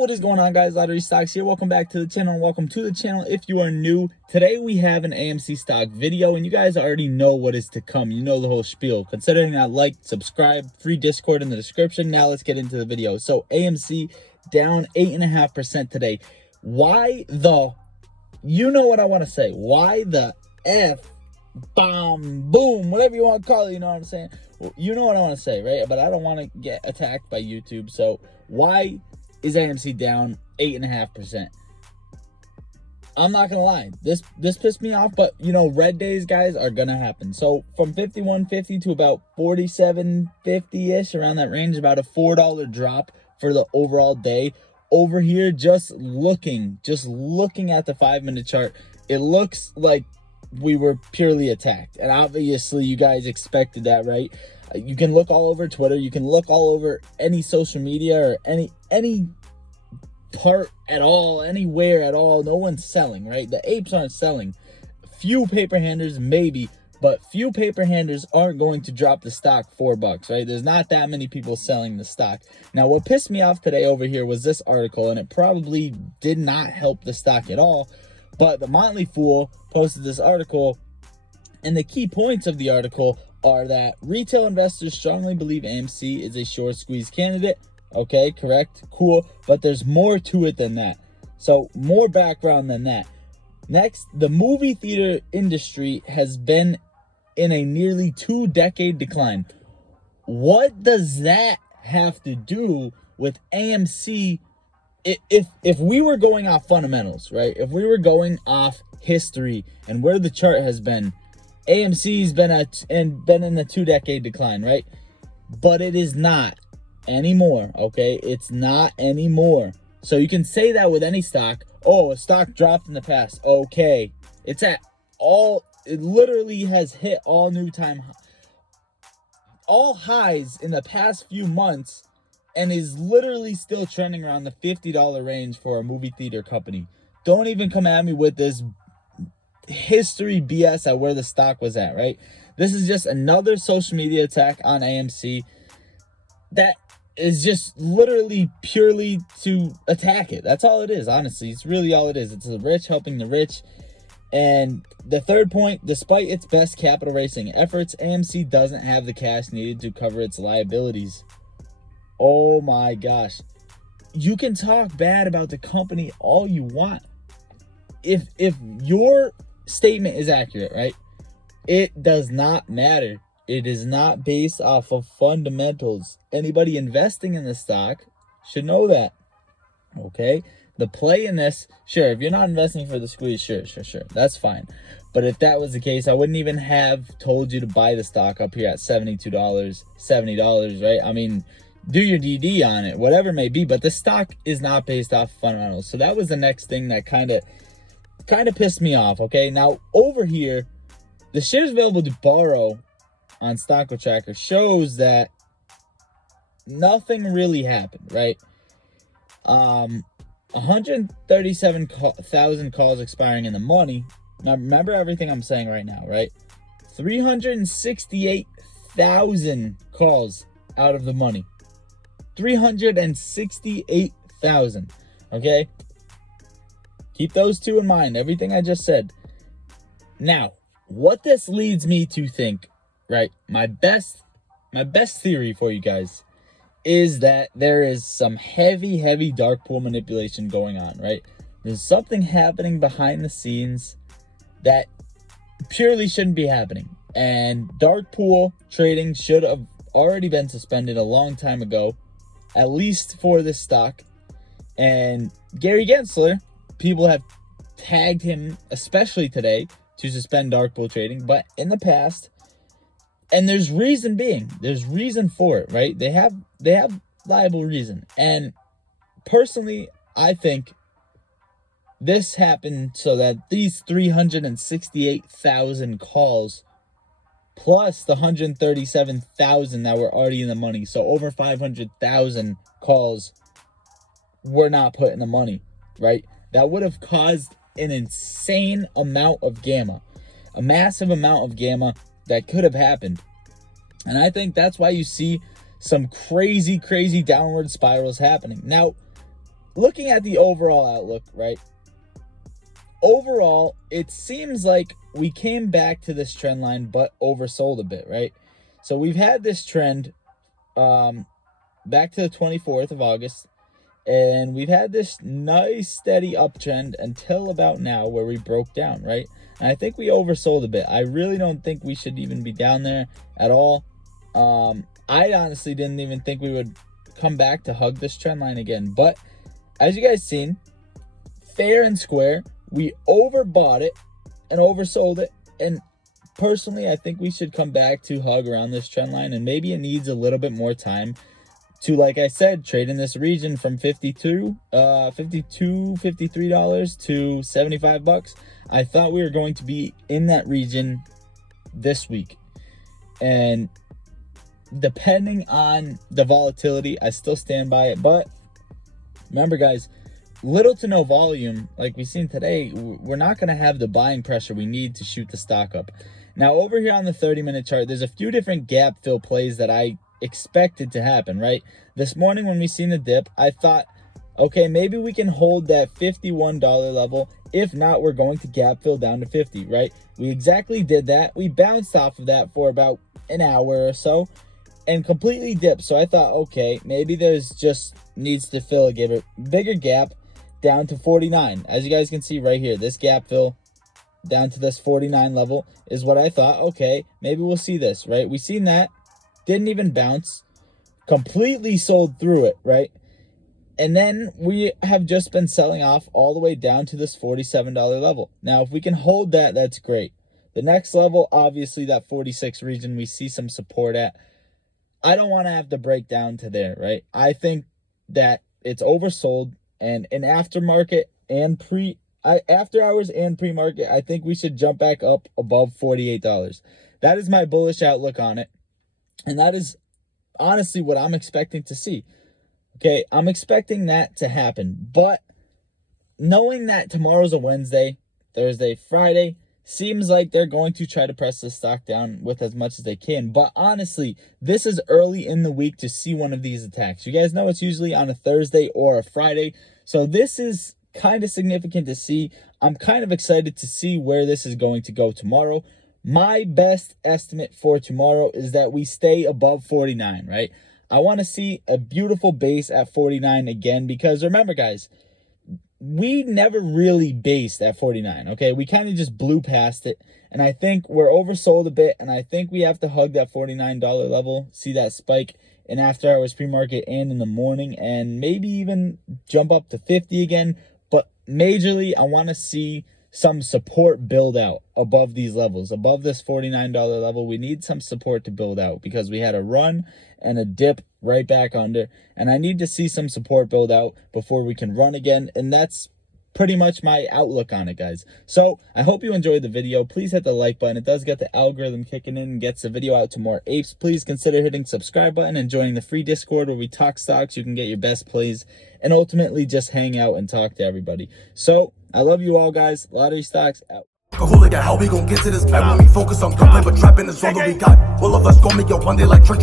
What is going on, guys? Lottery Stocks here. Welcome back to the channel and welcome to the channel if you are new. Today we have an AMC stock video and you guys already know what is to come. You know the whole spiel. Considering that, like, subscribe, free Discord in the description. Now let's get into the video. So AMC down 8.5% today. Why the, you know what I want to say. Why the F bomb boom, whatever you want to call it, you know what I'm saying? You know what I want to say, right? But I don't want to get attacked by YouTube. So why is AMC down 8.5%? I'm not gonna lie, this pissed me off, but you know, red days, guys, are gonna happen. So from 51.50 to about 47.50ish, around that range, about a $4 drop for the overall day. Over here, just looking at the 5-minute chart, it looks like we were purely attacked, and obviously you guys expected that, right? You can look all over Twitter, you can look all over any social media or any part at all, anywhere at all. No one's selling, right? The apes aren't selling. Few paper handlers maybe, but few paper handlers aren't going to drop the stock $4, right? There's not that many people selling the stock. Now, what pissed me off today over here was this article, and it probably did not help the stock at all. But the Motley Fool posted this article, and the key points of the article are that retail investors strongly believe AMC is a short squeeze candidate. Okay, correct, cool, but there's more to it than that. So more background than that. Next, the movie theater industry has been in a nearly 2-decade decline. What does that have to do with AMC? If we were going off fundamentals, right? If we were going off history and where the chart has been, AMC's been in a 2-decade decline, right? But it is not anymore, okay? It's not anymore. So you can say that with any stock. Oh, a stock dropped in the past. Okay. It's at all, it literally has hit all highs in the past few months, and is literally still trending around the $50 range for a movie theater company. Don't even come at me with this history BS at where the stock was at, right? This is just another social media attack on AMC that is just literally purely to attack it. That's all it is, honestly. It's really all it is. It's the rich helping the rich. And the third point, despite its best capital raising efforts, AMC doesn't have the cash needed to cover its liabilities. Oh my gosh. You can talk bad about the company all you want. If your statement is accurate, right? It does not matter. It is not based off of fundamentals. Anybody investing in the stock should know that. Okay? The play in this, sure, if you're not investing for the squeeze, sure. That's fine. But if that was the case, I wouldn't even have told you to buy the stock up here at $72, $70, right? I mean, do your DD on it, whatever it may be, but the stock is not based off fundamentals. So that was the next thing that kind of pissed me off, okay? Now, over here, the shares available to borrow on Stock Tracker shows that nothing really happened, right? 137,000 calls expiring in the money. Now, remember everything I'm saying right now, right? 368,000 calls out of the money. 368,000, okay? Keep those two in mind, everything I just said. Now, what this leads me to think, right? My best theory for you guys is that there is some heavy dark pool manipulation going on, right? There's something happening behind the scenes that purely shouldn't be happening. And dark pool trading should have already been suspended a long time ago, at least for this stock. And Gary Gensler, people have tagged him, especially today, to suspend dark pool trading, but in the past, and there's reason for it, right? They have liable reason. And personally, I think this happened so that these 368,000 calls plus the 137,000 that were already in the money, so over 500,000 calls were not put in the money, right? That would have caused an insane amount of gamma, a massive amount of gamma that could have happened. And I think that's why you see some crazy downward spirals happening. Now, looking at the overall outlook, right? Overall, it seems like we came back to this trend line, but oversold a bit, right? So we've had this trend back to the 24th of August, and we've had this nice steady uptrend until about now where we broke down, right? And I think we oversold a bit. I really don't think we should even be down there at all. I honestly didn't even think we would come back to hug this trend line again. But as you guys seen, fair and square, we overbought it and oversold it. And personally, I think we should come back to hug around this trend line, and maybe it needs a little bit more time to, like I said, trade in this region from $53 to 75 bucks. I thought we were going to be in that region this week, and depending on the volatility, I still stand by it. But remember, guys, little to no volume like we've seen today, we're not going to have the buying pressure we need to shoot the stock up. Now, over here on the 30-minute chart, there's a few different gap fill plays that I expected to happen, right? This morning when we seen the dip, I thought, okay, maybe we can hold that $51 level. If not, we're going to gap fill down to 50, right? We exactly did that. We bounced off of that for about an hour or so and completely dipped. So I thought, okay, maybe there's just needs to fill a bigger gap down to 49. As you guys can see right here, this gap fill down to this 49 level is what I thought. Okay, maybe we'll see this, right? We seen that, didn't even bounce, completely sold through it, right? And then we have just been selling off all the way down to this $47 level. Now, if we can hold that, that's great. The next level, obviously that 46 region, we see some support at. I don't want to have to break down to there, right? I think that it's oversold, and in aftermarket and after hours and pre-market, I think we should jump back up above $48. That is my bullish outlook on it. And that is honestly what I'm expecting to see. Okay, I'm expecting that to happen. But knowing that tomorrow's a Wednesday, Thursday, Friday, seems like they're going to try to press the stock down with as much as they can. But honestly, this is early in the week to see one of these attacks. You guys know it's usually on a Thursday or a Friday. So this is kind of significant to see. I'm kind of excited to see where this is going to go tomorrow. My best estimate for tomorrow is that we stay above 49, right? I want to see a beautiful base at 49 again, because remember, guys, we never really based at 49, okay? We kind of just blew past it, and I think we're oversold a bit, and I think we have to hug that $49 level, see that spike in after hours pre-market and in the morning, and maybe even jump up to 50 again. But majorly, I want to see some support build out above these levels, above this $49 level. We need some support to build out because we had a run and a dip right back under, and I need to see some support build out before we can run again. And that's pretty much my outlook on it, guys. So I hope you enjoyed the video. Please hit the like button. It does get the algorithm kicking in and gets the video out to more apes. Please consider hitting subscribe button and joining the free Discord where we talk stocks. You can get your best plays and ultimately just hang out and talk to everybody. So I love you all, guys. Lottery Stocks out. How we gon' get to this bag when we focus on gunplay, but trapping is all that we got. All of us gon' make it one day like church.